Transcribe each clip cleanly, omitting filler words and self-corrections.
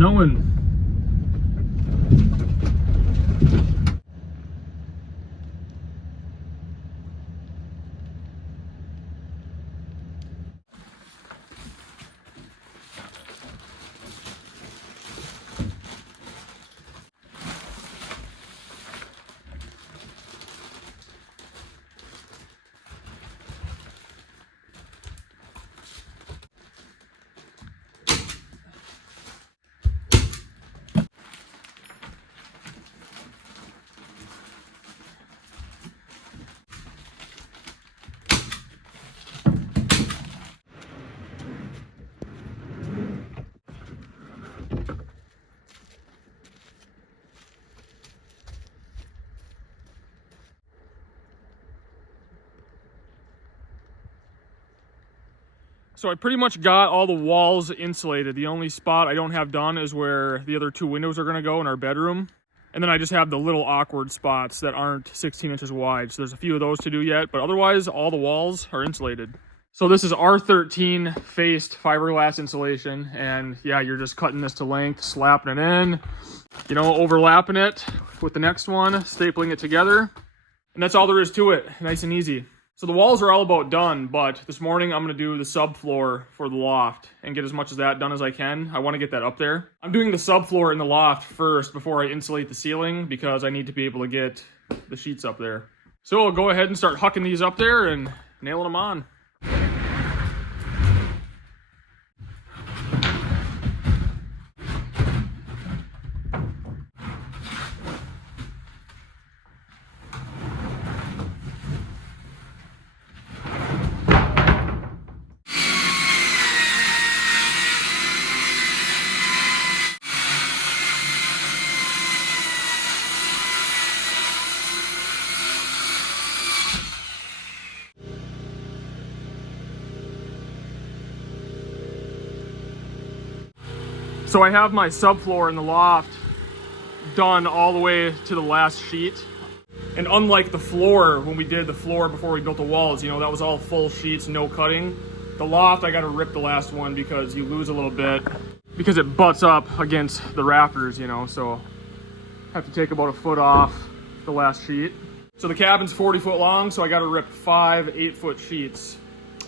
snowing. So I pretty much got all the walls insulated. The only spot I don't have done is where the other two windows are gonna go in our bedroom. And then I just have the little awkward spots that aren't 16 inches wide. So there's a few of those to do yet, but otherwise all the walls are insulated. So this is R13 faced fiberglass insulation. And yeah, you're just cutting this to length, slapping it in, you know, overlapping it with the next one, stapling it together. And that's all there is to it, nice and easy. So the walls are all about done, but this morning I'm gonna do the subfloor for the loft and get as much of that done as I can. I wanna get that up there. I'm doing the subfloor in the loft first before I insulate the ceiling because I need to be able to get the sheets up there. So I'll go ahead and start hucking these up there and nailing them on. So I have my subfloor in the loft done all the way to the last sheet. And unlike the floor, when we did the floor before we built the walls, you know, that was all full sheets, no cutting. The loft, I gotta rip the last one because you lose a little bit because it butts up against the rafters, you know, so I have to take about a foot off the last sheet. So the cabin's 40 foot long, so I gotta rip 5 8-foot sheets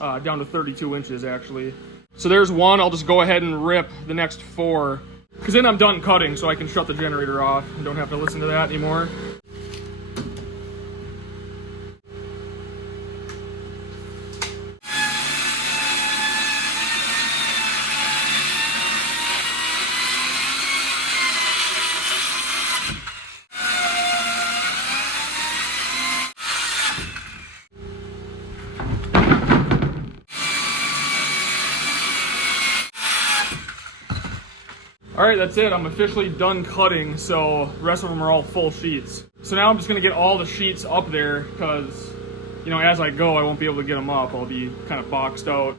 down to 32 inches actually. So there's one. I'll just go ahead and rip the next 4 because then I'm done cutting so I can shut the generator off and don't have to listen to that anymore. All right, that's it. I'm officially done cutting, so the rest of them are all full sheets. So now I'm just gonna get all the sheets up there because, you know, as I go, I won't be able to get them up. I'll be kind of boxed out.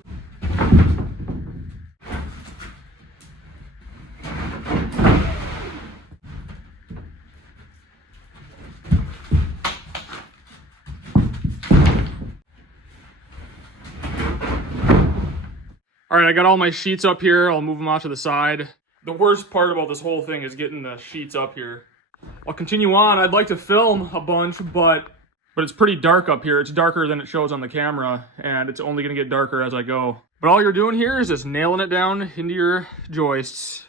All right, I got all my sheets up here. I'll move them off to the side. The worst part about this whole thing is getting the sheets up here. I'll continue on. I'd like to film a bunch, but it's pretty dark up here. It's darker than it shows on the camera, and it's only gonna get darker as I go. But all you're doing here is just nailing it down into your joists.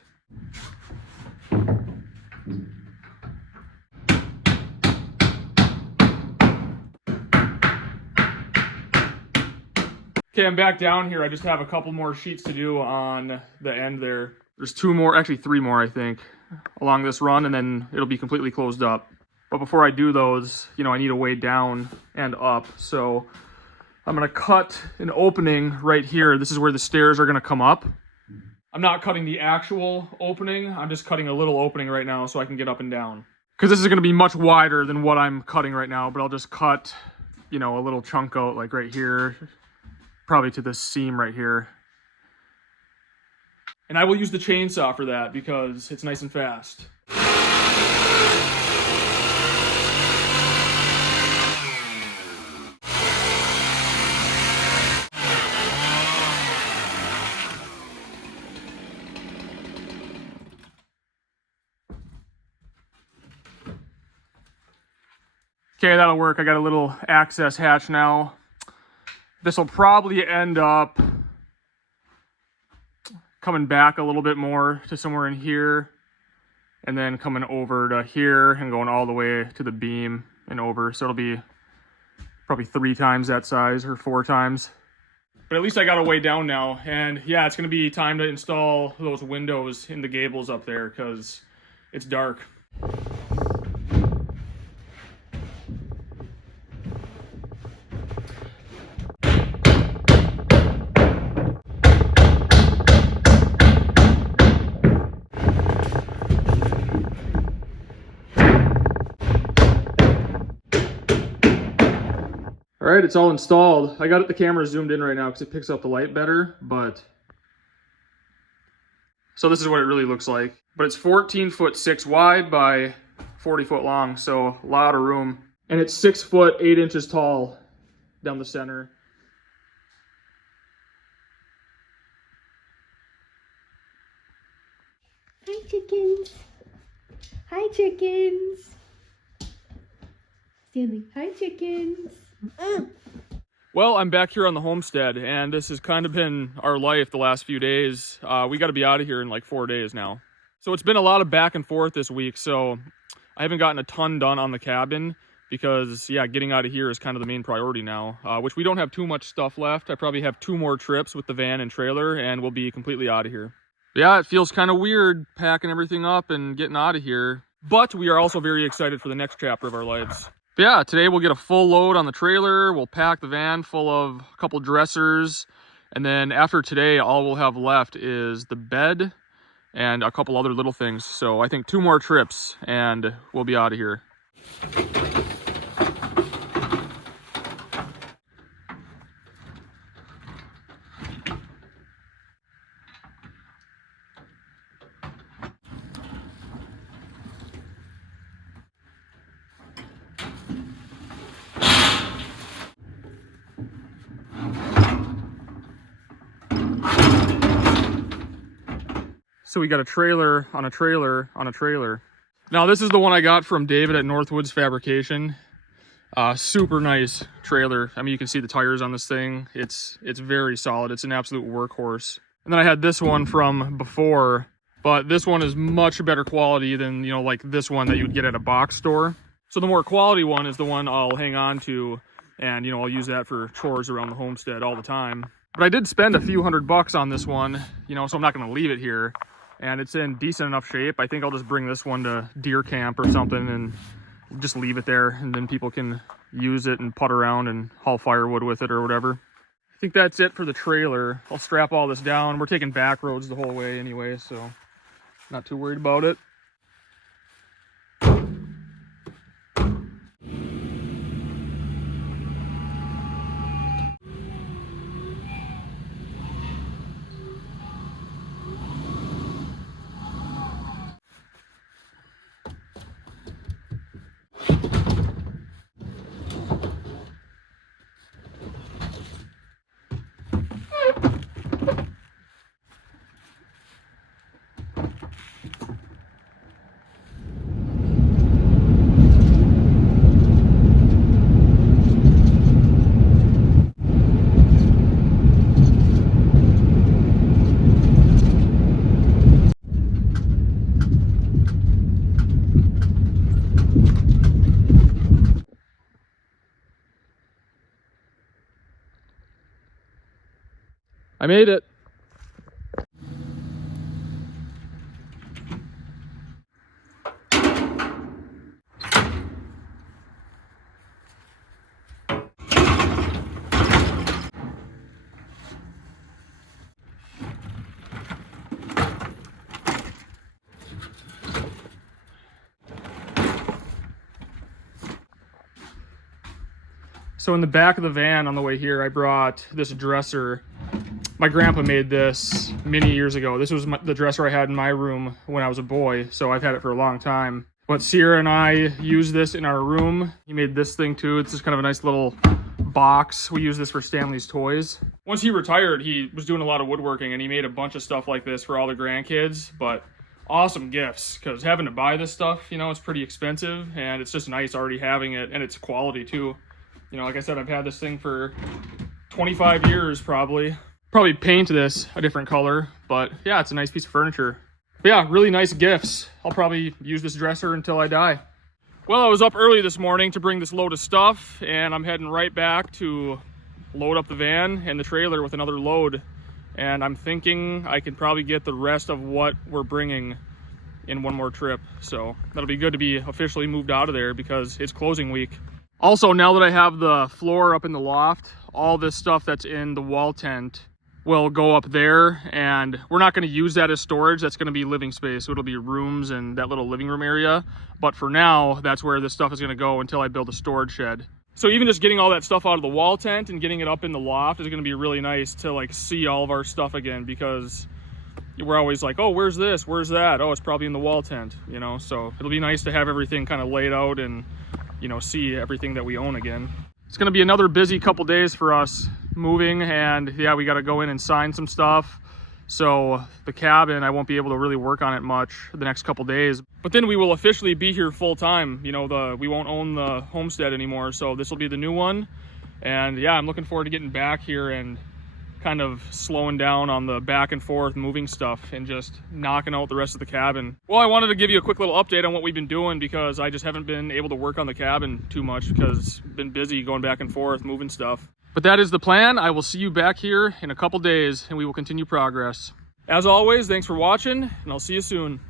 Okay, I'm back down here. I just have a couple more sheets to do on the end there. There's 2 more, actually 3 more, I think, along this run, and then it'll be completely closed up. But before I do those, you know, I need a way down and up. So I'm gonna cut an opening right here. This is where the stairs are gonna come up. I'm not cutting the actual opening. I'm just cutting a little opening right now so I can get up and down. Because this is gonna be much wider than what I'm cutting right now, but I'll just cut, you know, a little chunk out like right here, probably to this seam right here. And I will use the chainsaw for that because it's nice and fast. Okay, that'll work. I got a little access hatch now. This will probably end up coming back a little bit more to somewhere in here, and then coming over to here and going all the way to the beam and over. So it'll be probably 3 times that size or 4 times. But at least I got a way down now. And yeah, it's gonna be time to install those windows in the gables up there because it's dark. All right, it's all installed. I got the camera zoomed in right now because it picks up the light better, but... So this is what it really looks like. But it's 14 foot 6 wide by 40 foot long, so a lot of room. And it's 6 foot 8 inches tall down the center. Hi, chickens. Hi, chickens. Stanley, hi, chickens. Well, I'm back here on the homestead, and this has kind of been our life the last few days. We got to be out of here in like 4 days now. So it's been a lot of back and forth this week, so I haven't gotten a ton done on the cabin because, yeah, getting out of here is kind of the main priority now, which we don't have too much stuff left. I probably have 2 more trips with the van and trailer, and we'll be completely out of here. Yeah, it feels kind of weird packing everything up and getting out of here, but we are also very excited for the next chapter of our lives. But yeah, today we'll get a full load on the trailer. We'll pack the van full of a couple dressers. And then after today, all we'll have left is the bed and a couple other little things. So I think 2 more trips and we'll be out of here. So we got a trailer on a trailer on a trailer. Now this is the one I got from David at Northwoods Fabrication. Super nice trailer. I mean, you can see the tires on this thing. It's very solid. It's an absolute workhorse. And then I had this one from before, but this one is much better quality than, you know, like this one that you would get at a box store. So the more quality one is the one I'll hang on to, and, you know, I'll use that for chores around the homestead all the time. But I did spend a few $100 on this one, you know, so I'm not going to leave it here. And it's in decent enough shape. I think I'll just bring this one to deer camp or something and just leave it there, and then people can use it and putt around and haul firewood with it or whatever. I think that's it for the trailer. I'll strap all this down. We're taking back roads the whole way anyway, so not too worried about it. I made it. So in the back of the van on the way here, I brought this dresser. My grandpa made this many years ago. This was the dresser I had in my room when I was a boy, so I've had it for a long time. But Sierra and I use this in our room. He made this thing too. It's just kind of a nice little box. We use this for Stanley's toys. Once he retired, he was doing a lot of woodworking, and he made a bunch of stuff like this for all the grandkids. But awesome gifts, because having to buy this stuff, you know, it's pretty expensive, and it's just nice already having it, and it's quality too. You know, like I said, I've had this thing for 25 years probably. Probably paint this a different color, but yeah, it's a nice piece of furniture. But yeah, really nice gifts. I'll probably use this dresser until I die. Well, I was up early this morning to bring this load of stuff, and I'm heading right back to load up the van and the trailer with another load. And I'm thinking I can probably get the rest of what we're bringing in one more trip. So that'll be good to be officially moved out of there because it's closing week. Also, now that I have the floor up in the loft, all this stuff that's in the wall tent will go up there, and we're not going to use that as storage. That's going to be living space. So it'll be rooms and that little living room area. But for now, that's where this stuff is going to go until I build a storage shed. So even just getting all that stuff out of the wall tent and getting it up in the loft is going to be really nice to like see all of our stuff again, because we're always like, oh, where's this? Where's that? Oh, it's probably in the wall tent, you know? So it'll be nice to have everything kind of laid out and, you know, see everything that we own again. It's going to be another busy couple days for us moving, and yeah, we got to go in and sign some stuff. So the cabin, I won't be able to really work on it much the next couple days, but then we will officially be here full time. You know, we won't own the homestead anymore, so this will be the new one. And yeah, I'm looking forward to getting back here and kind of slowing down on the back and forth moving stuff and just knocking out the rest of the cabin. Well, I wanted to give you a quick little update on what we've been doing, because I just haven't been able to work on the cabin too much because I've been busy going back and forth moving stuff. But that is the plan. I will see you back here in a couple days and we will continue progress. As always, thanks for watching, and I'll see you soon.